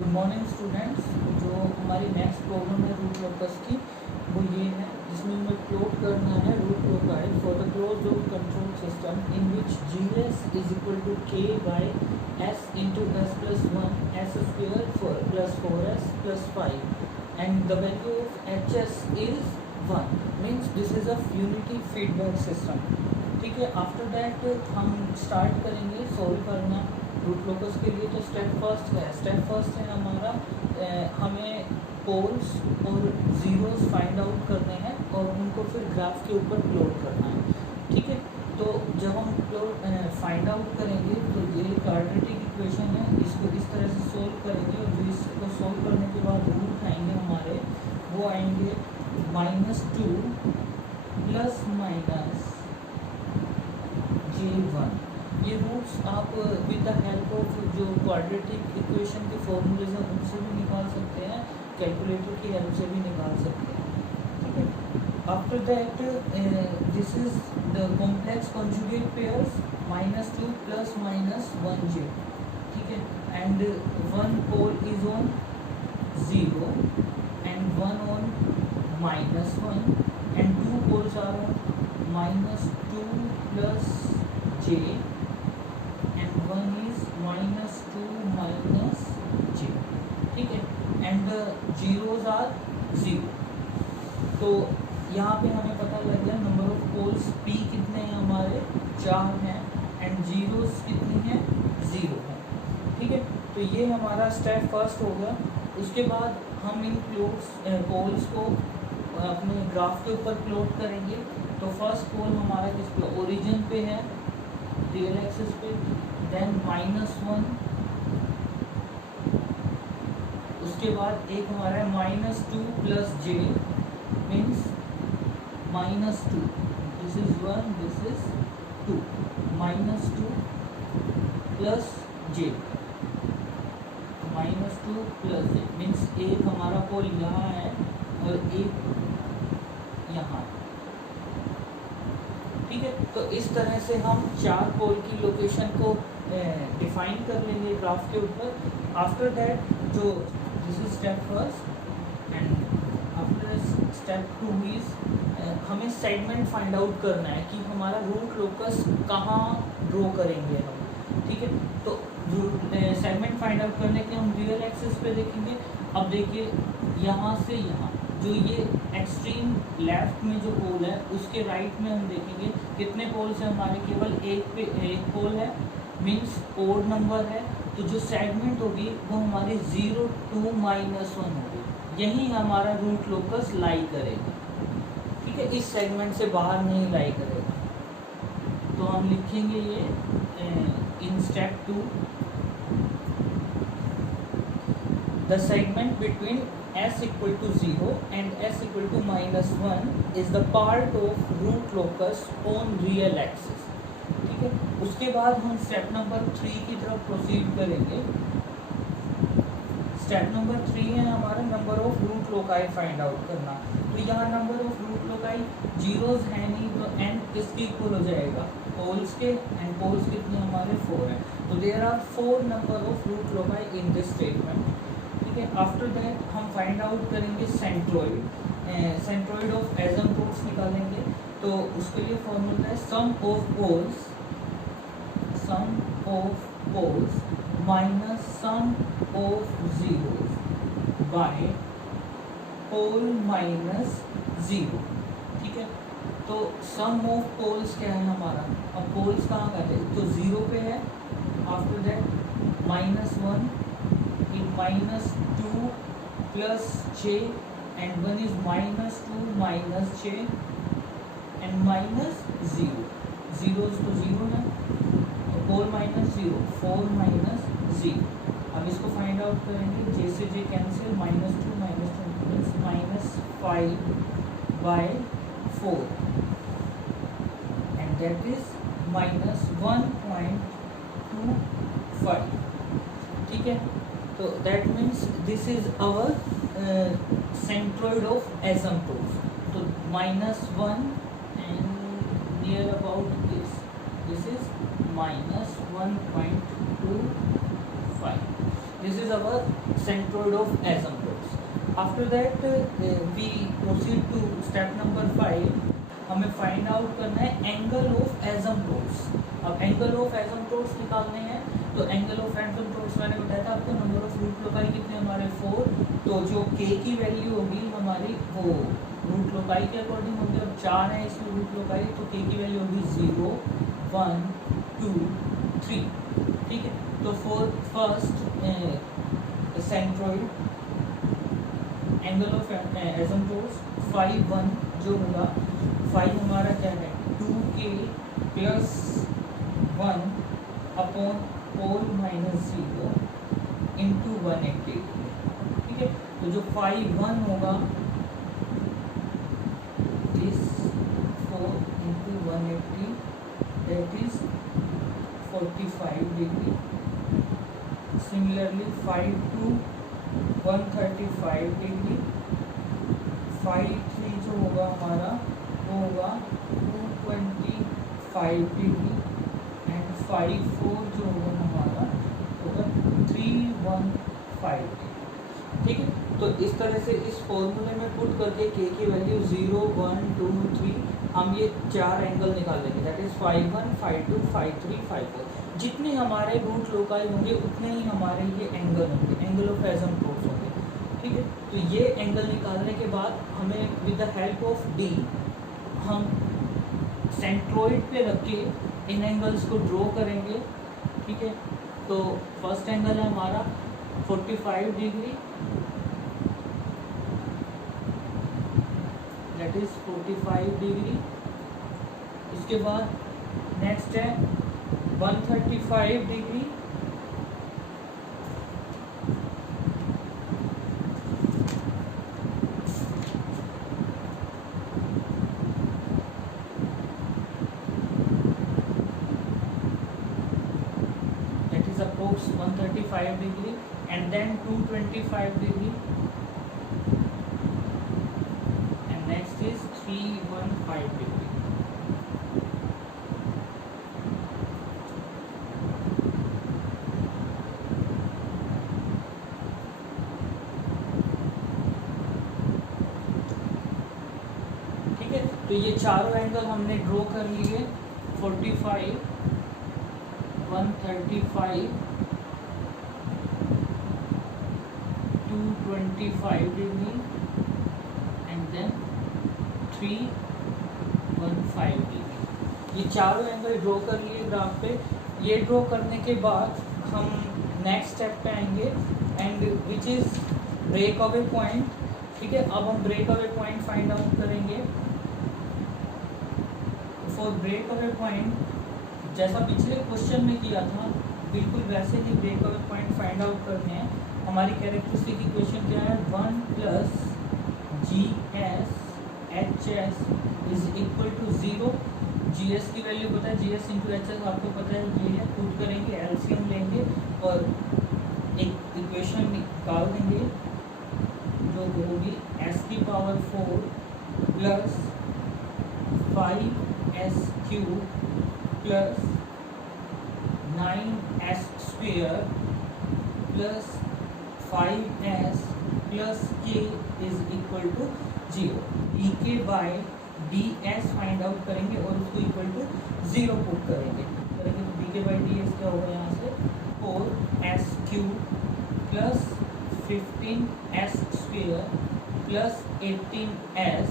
Good morning students. जो हमारी next problem है रूट लोकस की, वो ये है जिसमें हमें प्लॉट करना है root loci for the closed loop control system in which GS is equal to K by S into S plus 1 S square plus 4S plus 5 and the value of HS is 1 means this is a unity feedback system. ठीक है, after that हम start करेंगे solve करना root locus के लिए। तो step first है हमारा हमें पोल्स और ज़ीरोस फाइंड आउट करने हैं और उनको फिर ग्राफ के ऊपर प्लॉट करना है। ठीक है, तो जब हम प्लॉट फाइंड आउट करेंगे तो ये क्वाड्रेटिक इक्वेशन है, इसको इस तरह से सोल्व करेंगे और इसको सोल्व करने के बाद रूट आएंगे हमारे, वो आएंगे -2 प्लस माइनस J1। ये रूट्स आप विद द हेल्प ऑफ जो क्वाड्रेटिक इक्वेशन के फॉर्मूलेज हैं उनसे भी निकाल सकते हैं, कैलकुलेटर की हेल्प से भी निकाल सकते हैं। ठीक है, after that this is the complex conjugate pairs -2 plus minus 1J। ठीक है, and one pole is on 0 and one on -1 and two poles are on -2 plus J and one is -2 minus J। ठीक है, and zeros are 0। तो यहाँ पे हमें पता लग गया नंबर ऑफ पोल्स P कितने हैं हमारे 4 हैं एंड जीरोज कितनी हैं 0 है। ठीक है, तो ये हमारा स्टेप फर्स्ट हो गया। उसके बाद हम इन पोल्स को अपने ग्राफ के ऊपर प्लॉट करेंगे। तो फर्स्ट पोल हमारा किस पे, ओरिजिन पे है रियल एक्सिस पे, देन -1, उसके बाद एक हमारा है -2 plus J means -2, this is 1 this is 2, -2 plus J, -2 plus J means एक हमारा पोल यहाँ है और एक यहाँ। ठीक है, तो इस तरह से हम 4 पोल की लोकेशन को डिफाइन कर लेंगे ग्राफ के ऊपर। आफ्टर दैट जो this is step first and after step 2 is हमें सेगमेंट फाइंड आउट करना है कि हमारा रूट लोकस कहाँ ड्रॉ करेंगे हम। ठीक है, तो सेगमेंट फाइंड आउट करने के हम रियल एक्सिस पे देखेंगे। अब देखिए यहाँ से यहाँ जो ये एक्सट्रीम लेफ्ट में जो पोल है उसके राइट में हम देखेंगे कितने पोल्स हैं हमारे, केवल एक पोल है मीन्स ओड नंबर है। तो जो सेगमेंट होगी वो हमारी 0 2 -1 होगी, यही हमारा रूट लोकस लाई करेगा। ठीक है, इस सेगमेंट से बाहर नहीं लाई करेगा। तो हम लिखेंगे ये in step 2 the segment between S equal to 0 and S equal to -1 is the part of root locus on real axis। ठीक है, उसके बाद हम स्टेप नंबर 3 की तरफ प्रोसीड करेंगे। स्टेप नंबर 3 है हमारा number of root loci find out करना। तो यहाँ number of root loci zeros है नहीं, तो n किसके इक्वल हो जाएगा, पोल्स के, एंड पोल्स कितने हमारे 4 हैं। तो there are 4 number of root loci in this statement. ठीक है, आफ्टर दैट हम फाइंड आउट करेंगे सेंट्रोइड ऑफ एसिम्प्टोट्स निकालेंगे। तो उसके लिए फॉर्मूला है sum of poles minus sum of zeros by pole minus 0। ठीक है, तो सम ऑफ पोल्स क्या है हमारा, अब पोल्स कहाँ का है, तो 0 पे है। After that -1 -2 plus J and one is -2 minus J and -0। Zeros तो 0 है, तो पोल -0 4 -0। अब इसको फाइंड आउट करेंगे, J से J cancel, -2 means -5 by 4 and that is -1.25। ठीक है, तो that means this is our centroid of asymptotes. तो -1 and near about this is -1.25। This is our centroid of asymptotes. After that we proceed to step number 5. हमें find out करना है angle of asymptotes. अब angle of asymptotes निकालने हैं. तो angle of asymptotes मैंने बताया था आपको, नंबर ऑफ रूट लोकाई कितने हमारे 4. तो जो k की वैल्यू होगी हमारी वो रूट लोकाई के अकॉर्डिंग होगी. अब 4 है इसमें रूट लोकाई, तो k की वैल्यू होगी 0, 1, 2, 3. ठीक है. तो for first centroid angle of asymptotes 5, 1 जो होगा 5 हमारा क्या है 2k plus 1 upon whole minus 0 into 180. ठीक है. तो जो 5, 1 होगा this 4 into 180 that is 45 degree. Similarly 5, 2 135 degree. 5, 3 जो होगा हमारा वो होगा 225 डिग्री. एंड 5, 4 जो होगा हमारा होगा 315 डिग्री. ठीक है. तो इस तरह से इस फॉर्मूले में पुट करके k की वैल्यू 0, 1, 2, 3 हम ये 4 एंगल निकाल लेंगे. That is 5, 1, 5, 2, 5, 3, 5, 4. जितने हमारे रूट लोकाई होंगे उतने ही हमारे ये एंगल होंगे, एंगल ऑफ एसिम्प्टोट्स होंगे. ठीक है. तो ये एंगल निकालने के बाद हमें with the help of D हम सेंट्रोइड पे रख के इन एंगल्स को ड्रॉ करेंगे. ठीक है. तो फर्स्ट एंगल है हमारा 45 डिग्री. That is 45 degree. इसके बाद नेक्स्ट है 135 degree. That is approx 135 degree, and then 225 degree, and next is 315 degree. तो ये चारों एंगल हमने ड्रॉ कर लिए. 45, 135, 225 डिग्री एंड देन 315 डिग्री. ये चारों एंगल ड्रॉ कर लिए ग्राफ पे. ये ड्रॉ करने के बाद हम नेक्स्ट स्टेप पे आएंगे and which is break away point. ठीक है. अब हम break away point find out करेंगे. फॉर ब्रेक अवे पॉइंट जैसा पिछले क्वेश्चन में किया था बिल्कुल वैसे ही break away point find out करने हैं. हमारी कैरेक्टरिस्टिक इक्वेशन क्या है 1 plus GS HS is equal to 0. GS की वैल्यू पता है, GS इंटू HS आपको पता है ये है. पुट करेंगे, एलसीएम लेंगे और एक इक्वेशन निकाल देंगे जो होगी S की power 4 plus 5s cube plus 9s square plus 5s plus k is equal to 0. dk by ds find out करेंगे और उसको इक्वल टू 0 पुट करेंगे. तो dk बाय ds क्या होगा यहाँ से 4s cube plus 15s square plus 18s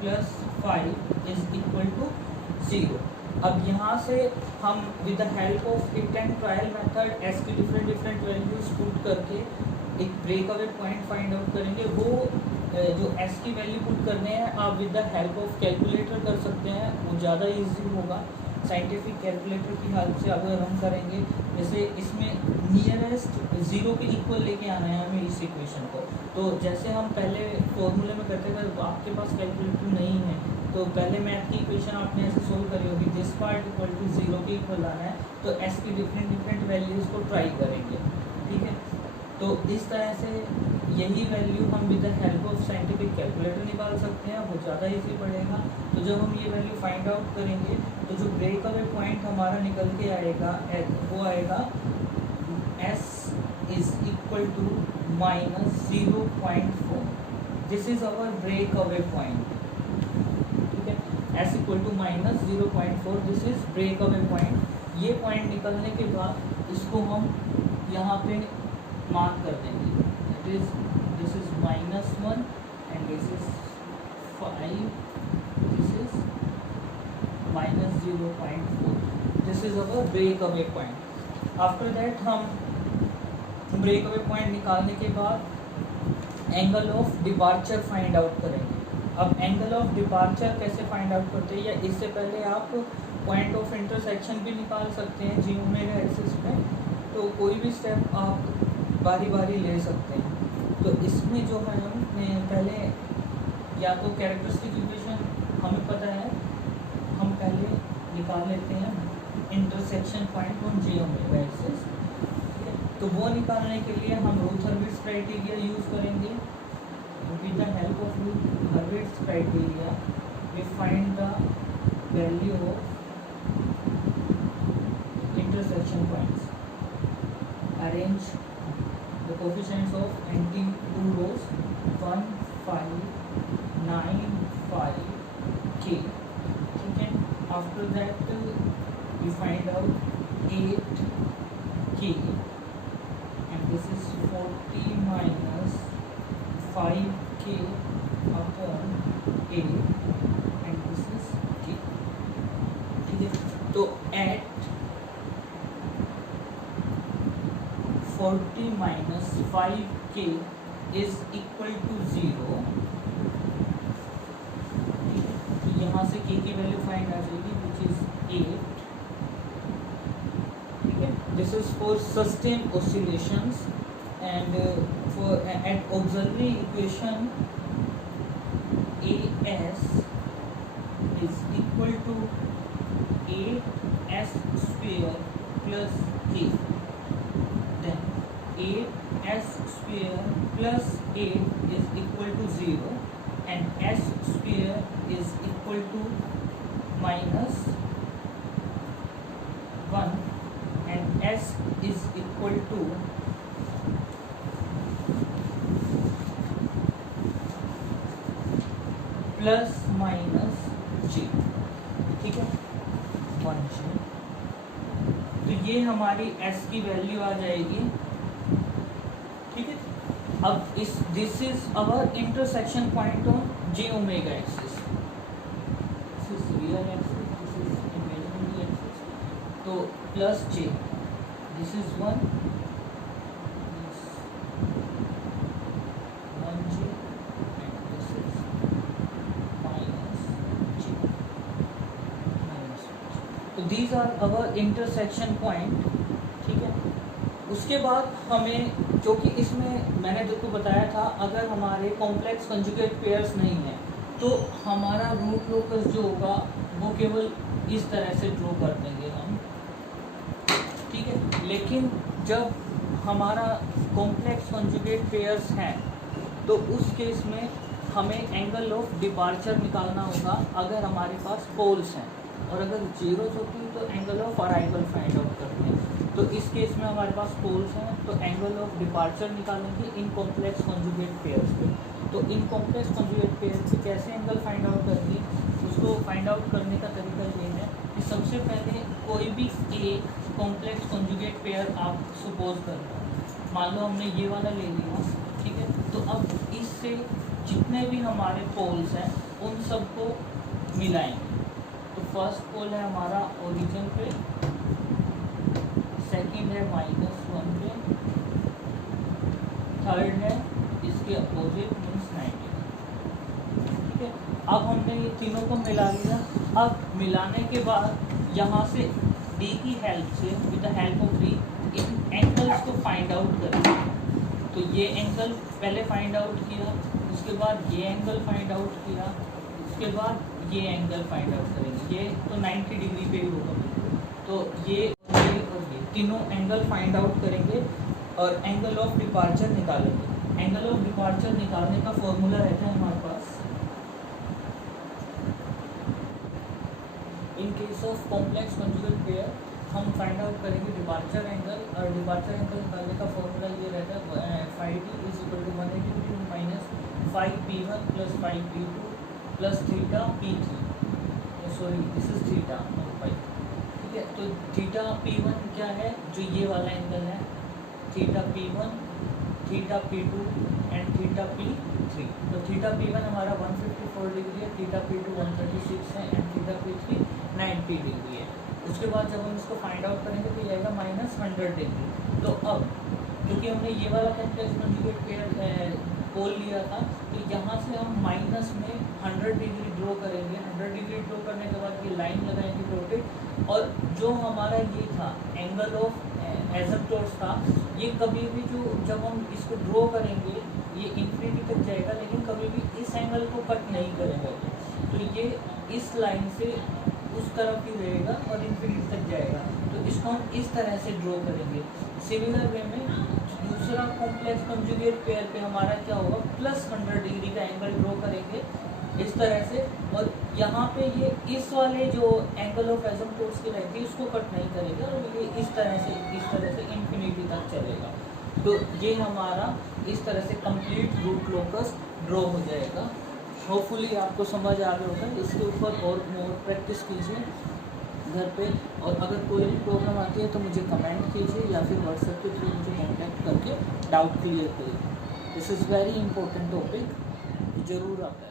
plus 5 is equal to 0. अब यहाँ से हम with the help of hit and trial method s की डिफरेंट वैल्यूज पुट करके एक break away point find out करेंगे. वो जो s की वैल्यू पुट करने हैं आप with the help of calculator कर सकते हैं. वो ज़्यादा इजी होगा. साइंटिफिक कैलकुलेटर की हेल्प से अगर हम करेंगे जैसे इसमें नियरेस्ट 0 के इक्वल लेके आना है हमें इस इक्वेशन को. तो जैसे हम पहले फॉर्मूले में करते थे तो आपके पास कैलकुलेटर नहीं है तो पहले मैथ की इक्वेशन आपने ऐसे सोल्व करी होगी. दिस पार्ट इक्वल टू 0 के इक्वल आना है तो s की डिफरेंट वैल्यूज़ को ट्राई करेंगे. ठीक है. तो इस तरह से यही वैल्यू हम with the help of scientific calculator निकाल सकते हैं. वो ज़्यादा इजी पड़ेगा. तो जब हम ये वैल्यू फाइंड आउट करेंगे तो जो ब्रेक अवे पॉइंट हमारा निकल के आएगा वो आएगा s is equal to minus 0.4. This is our breakaway point. ठीक है, s equal to minus 0.4. This is breakaway point. ये पॉइंट निकलने के बाद इसको हम यहाँ पे मार्क कर देंगे. This is -1 and this is 5. This is minus 0.4. This is our breakaway point. After that हम ब्रेकअवे पॉइंट निकालने के बाद angle of departure find out करेंगे. अब एंगल ऑफ डिपार्चर कैसे फाइंड आउट करते हैं, या इससे पहले आप पॉइंट ऑफ इंटरसेक्शन भी निकाल सकते हैं जी ओमेगा एक्सिस में. तो कोई भी स्टेप आप बारी बारी ले सकते हैं. तो इसमें जो है हम पहले या तो कैरेक्टरिस्टिक इक्वेशन हमें पता है, हम पहले निकाल लेते हैं intersection point on G omega axis. तो वो निकालने के लिए हम रूथ-हर्विट्ज़ क्राइटेरिया यूज़ करेंगे. With the help of Routh Hurwitz criteria we find the value of intersection points. Arrange the coefficients of NT two rows 1, 5, 9, 5, K. ठीक है. After that we find out 8 K and this is 40 minus 5 K upon 8 and this is K. ठीक है. तो at 40 minus 5k is equal to 0. तो यहाँ से k की value find आ जाएगी which is 8. ठीक है. This is for sustained oscillations and for at auxiliary equation AS is equal to 8s square plus k. Then 8s square plus 8 is equal to 0 and s square is equal to minus 1 and s is equal to plus minus g. ठीक है, 1g. तो ये हमारी s की value आ जाएगी. ठीक है. अब इस this is our intersection point on j omega axis. This is real axis, this is imaginary axis. तो plus j, this is 1, this 1j and this is minus j. तो these are our intersection point. ठीक है. उसके बाद हमें, जो कि इसमें मैंने देखो बताया था, अगर हमारे कॉम्प्लेक्स कंजुगेट पेयर्स नहीं है तो हमारा रूट लोकस जो होगा वो केवल इस तरह से ड्रॉ कर देंगे हम. ठीक है. लेकिन जब हमारा कॉम्प्लेक्स कंजुगेट पेयर्स हैं तो उस केस में हमें एंगल ऑफ डिपार्चर निकालना होगा अगर हमारे पास पोल्स हैं, और अगर जीरोस होती है तो angle of arrival find out करते हैं. तो इस केस में हमारे पास पोल्स हैं तो एंगल ऑफ डिपार्चर निकालेंगे इन कॉम्प्लेक्स कंजुगेट पेयर्स पे. तो इन कॉम्प्लेक्स कंजुगेट पेयर्स से कैसे एंगल फाइंड आउट करेंगे, उसको फाइंड आउट करने का तरीका ये है कि सबसे पहले कोई भी एक कॉम्प्लेक्स कंजुगेट पेयर आप सपोज कर लो. मान लो हमने ये वाला ले लिया. ठीक है. तो अब इससे जितने भी हमारे पोल्स हैं उन सबको मिलाएंगे. तो फर्स्ट पोल है हमारा ओरिजिन पे, सेकंड है -1 पे, थर्ड है इसके अपोजिट मीन्स 90. ठीक है. अब हमने ये तीनों को मिला लिया. अब मिलाने के बाद यहाँ से D की हेल्प से, with the help of D, in angles को फाइंड आउट करेंगे. तो ये एंगल पहले फाइंड आउट किया, उसके बाद ये एंगल फाइंड आउट किया, उसके बाद ये एंगल फाइंड आउट करेंगे. ये तो 90 डिग्री पे ही होगा. तो ये और ये तीनों एंगल फाइंड आउट करेंगे और एंगल ऑफ डिपार्चर निकालेंगे. एंगल ऑफ डिपार्चर निकालने का फॉर्मूला रहता है हमारे पास, in case of complex conjugate pair हम फाइंड आउट करेंगे डिपार्चर एंगल, और डिपार्चर एंगल निकालने का फॉर्मूला ये रहता है five D is equal to 180 minus 5p1 plus 5p2 plus theta p3, sorry this is theta not five, ठीक है। तो थीटा p1 क्या है, जो ये वाला एंगल है, theta p1, theta p2 and theta p3। तो थीटा p1 हमारा 154 डिग्री है, थीटा p2 136 है एंड थीटा p3 90 डिग्री है। उसके बाद जब हम इसको फाइंड आउट करेंगे तो ये आएगा -100 डिग्री। तो अब क्योंकि हमने ये वाला कॉम्प्लेक्स कॉन्जुगेट पेयर खोल लिया था, तो यहाँ से हम माइनस में 100 डिग्री ड्रॉ करेंगे। 100 डिग्री ड्रॉ करने के बाद ये लाइन लगाएंगे डॉटेड, और जो हमारा ये था एंगल ऑफ एसिम्पटोट्स था, ये कभी भी जो जब हम इसको ड्रॉ करेंगे ये इंफिनिटी तक जाएगा, लेकिन कभी भी इस एंगल को कट नहीं करेगा। तो ये इस लाइन से उस तरफ ही रहेगा और इंफिनिटी तक जाएगा। तो इसको हम इस तरह से ड्रॉ करेंगे। सिमिलर वे में दूसरा कॉम्प्लेक्स कॉन्जुगेट पेयर पे हमारा क्या होगा, +100 डिग्री का एंगल ड्रॉ करेंगे इस तरह से, और यहाँ पे ये इस वाले जो एंगल ऑफ एसिम्पटोट्स की लाइन थी उसको कट नहीं करेगा, और ये इस तरह से इंफिनिटी तक चलेगा। तो ये हमारा इस तरह से कंप्लीट रूट लोकस ड्रॉ हो जाएगा। होपफुली आपको समझ आ गया होगा। इसके ऊपर और मोर प्रैक्टिस कीजिए घर पे, और अगर कोई भी प्रॉब्लम आती है तो मुझे कमेंट कीजिए या फिर व्हाट्सएप के थ्रू मुझे कांटेक्ट करके डाउट क्लियर करिए। This is very important topic, ज़रूर आता है।